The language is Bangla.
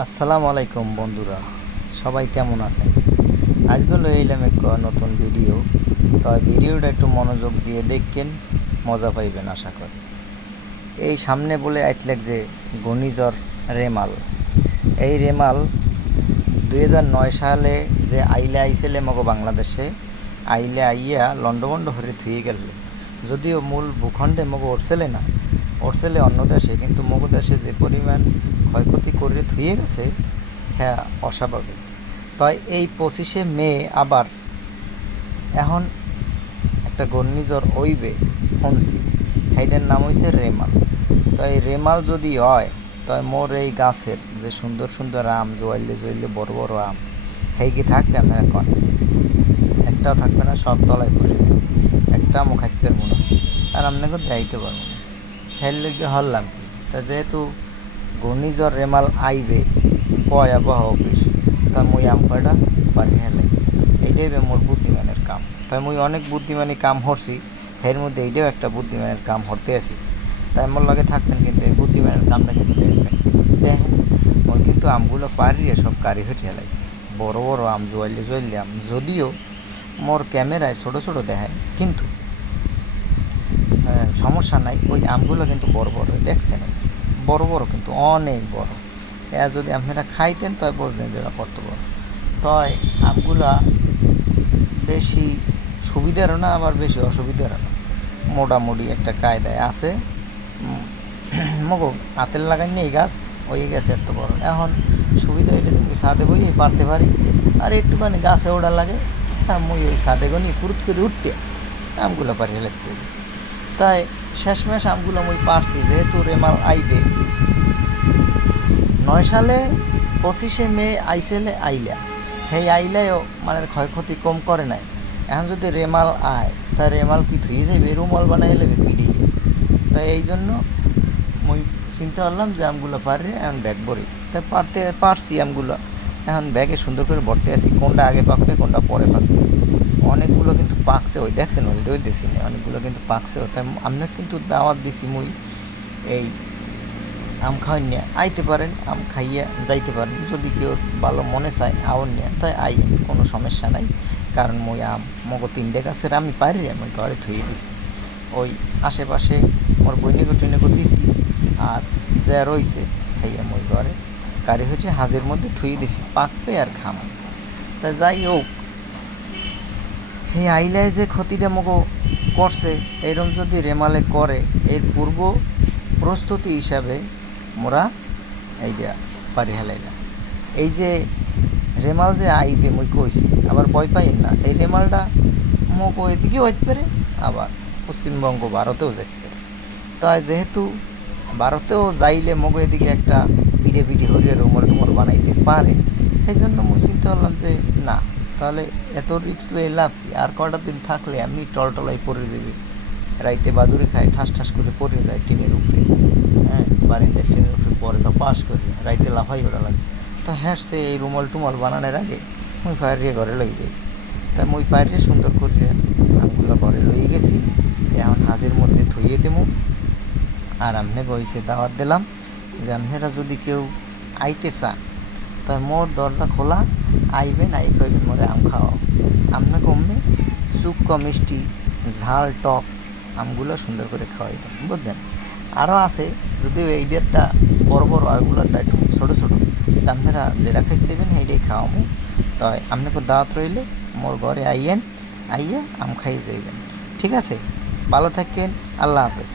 আসসালামু আলাইকুম বন্ধুরা, সবাই কেমন আছেন? আজগুলো এইলাম এক নতুন ভিডিও। তাই ভিডিওটা একটু মনোযোগ দিয়ে দেখেন, মজা পাইবেন আশা করি। এই সামনে বলে আইতলেক যে ঘূর্ণিঝড় রেমাল। এই রেমাল 2009 সালে যে আইলে আইছিলে মগো বাংলাদেশে, আইলে আইয়া লন্ডভন্ড হরে থুয়ে গেল। যদিও মূল ভূখণ্ডে মগো উঠছিলে না, উঠছিলে অন্য দেশে, কিন্তু মগো দেশে যে পরিমাণ ক্ষয়ক্ষতি করে থুয়ে গেছে, হ্যাঁ অস্বাভাবিক। তাই এই 25শে মে আবার এখন একটা ঘূর্ণিঝড় ওইবে শুনছি, সেইটার নাম হয়েছে রেমাল। তো এই রেমাল যদি হয়, তাই মোর এই গাছের যে সুন্দর সুন্দর আম, জোয়াইলে জোয়াইলে বড় বড় আম, সেই কি থাকবে? আপনারা কন, একটাও থাকবে না, সব তলায় পড়ে যাবে, একটা আমও খাইতে পারবো না, আর আপনাকে দেখাইতে পারবো না। হের লেগে হরলাম কি, তা যেহেতু ঘূর্ণিঝড় রেমাল আইবে কয় আবহাওয়া অফিস, তা মুই আম কয়টা পারি হেলাই, এইটাই মোর বুদ্ধিমানের কাম। তাই মুই অনেক বুদ্ধিমানী কাম হরছি, এর মধ্যে এইটাও একটা বুদ্ধিমানের কাম হরতে আছি। তাই মোর লগে থাকবেন, কিন্তু এই বুদ্ধিমানের কামটা কিন্তু দেখবেন। দেখেন, মই কিন্তু আমগুলো পারিয়ে সব কারি হয়ে হেলাইছি, বড় বড় আম, জোয়াইলে জোয়াইলে আম। যদিও মোর ক্যামেরায় ছোটো ছোটো দেখায়, কিন্তু সমস্যা নাই, ওই আমগুলো কিন্তু বড় বড় হয়, দেখছেন? বড় বড় কিন্তু অনেক বড়। যদি আপনারা খাইতেন তয় বুঝতেন যে এটা কত বড়। তয় আমগুলা বেশি সুবিধারও না, আবার বেশি অসুবিধারও না, মোটামুটি একটা কায়দায় আছে। মগো হাতের লাগাইনি এই গাছ, ওই গেছে এত বড়। এখন সুবিধা এটা তুমি ছাদে বই পারতে পারি, আর একটুখানি গাছে ওড়া লাগে, আর মুই ওই ছাদে গনি পুরুত করে উঠতে আমগুলো পারি হেলে করি। তাই শেষমেশ আমগুলো মুই পারছি, যেহেতু রেমাল আইবে 9 সালে 25শে মে আইসেলে আইলা, সেই আইলায়ও মানে ক্ষয়ক্ষতি কম করে নাই। এখন যদি রেমাল আয়, তা রেমাল কি থুয়ে যাইবে, রুমাল বানাই লেবে পিডিয়ে। তাই এই জন্য মুই চিন্তা করলাম যে আমগুলো পারি, এখন ব্যাগ ভরি। তাই পারছি আমগুলো, এখন ব্যাগে সুন্দর করে ভরতে আসি, কোনটা আগে পাকবে কোনটা পরে পাকবে। অনেকগুলো কিন্তু পাকছে, ওই দেখছেন, ওই দিছি না, অনেকগুলো কিন্তু পাকছেও। তাই আমরা কিন্তু দাওয়াত দিছি মুই, এই আম খাওয়ান নিয়ে আইতে পারেন, আম খাইয়া যাইতে পারেন, যদি কেউ ভালো মনে চায় আউন নিয়ে, তাই আইন, কোনো সমস্যা নাই। কারণ মই আম মগো 3টে গাছের আমি পারি, আমি ঘরে থুয়ে দিছি। ওই আশেপাশে মোর বইনেগো টইনেগো দিছি, আর যা রইছে খাইয়া মই ঘরে গাড়ি হইতে হাজের মধ্যে থুয়ে দিছি, পাকবে আর খাম। তা যাই হোক, এই আইলায় যে ক্ষতিটা মগো করছে, এরম যদি রেমালে করে, এর পূর্ব প্রস্তুতি হিসাবে মোরা এইটা পারি হেলাইলাম। এই যে রেমাল যে আইবে মুই কইছি, আবার ভয় পাইন না, এই রেমালটা মগো এদিকেও হইতে পারে, আবার পশ্চিমবঙ্গ ভারতেও যেতে পারে। তাই যেহেতু ভারতেও যাইলে মগো এদিকে একটা পিড়ে পিড়ি হরিয়ে রুমল টুমল বানাইতে পারে, সেই জন্য মুই চিন্তা করলাম যে না, তাহলে এত রিক্স লয়ে লাভ কি, আর কটা দিন থাকলে এমনি টলটলাই পড়ে যাবে, রাইতে বাদুড়ি খায় ঠাস ঠাস করে পড়ে যায় টিনের উপরে। হ্যাঁ, বাড়িতে টিনের উপরে পরে তো পাস করি, রাইতে লাফাই ওটা লাগে। তো হ্যাঁ, সে এই রুমাল টুমাল বানানোর আগে মুই পায়রিয়ে ঘরে লই যাই। তাই মুই পায়রিয়ে সুন্দর করে আমগুলো ঘরে লই গেছি, এখন হাজির মধ্যে ধুইয়ে দেবো। আর আপনাকে হয়েছে দাওয়াত দিলাম যে আপনারা যদি কেউ আইতে চান, তাই মোর দরজা খোলা, আইবেন, আই কইবেন মোরে আম খাওয়াও। আপনাকে অমনি শুক্ক মিষ্টি ঝাল টক আমগুলো সুন্দর করে খাওয়াই দেন, বুঝছেন? আরও আছে, যদিও এই ডেটটা বড় বড়, আরগুলোটা একটু ছোটো ছোটো, তা আপনারা যেটা খাইছেবেন সেইটাই খাওয়াবো। তাই আপনাকে দাওয়াত রইলে মোর ঘরে আইয়েন, আইয়া আম খাইয়ে যাইবেন। ঠিক আছে, ভালো থাকেন, আল্লাহ হাফেজ।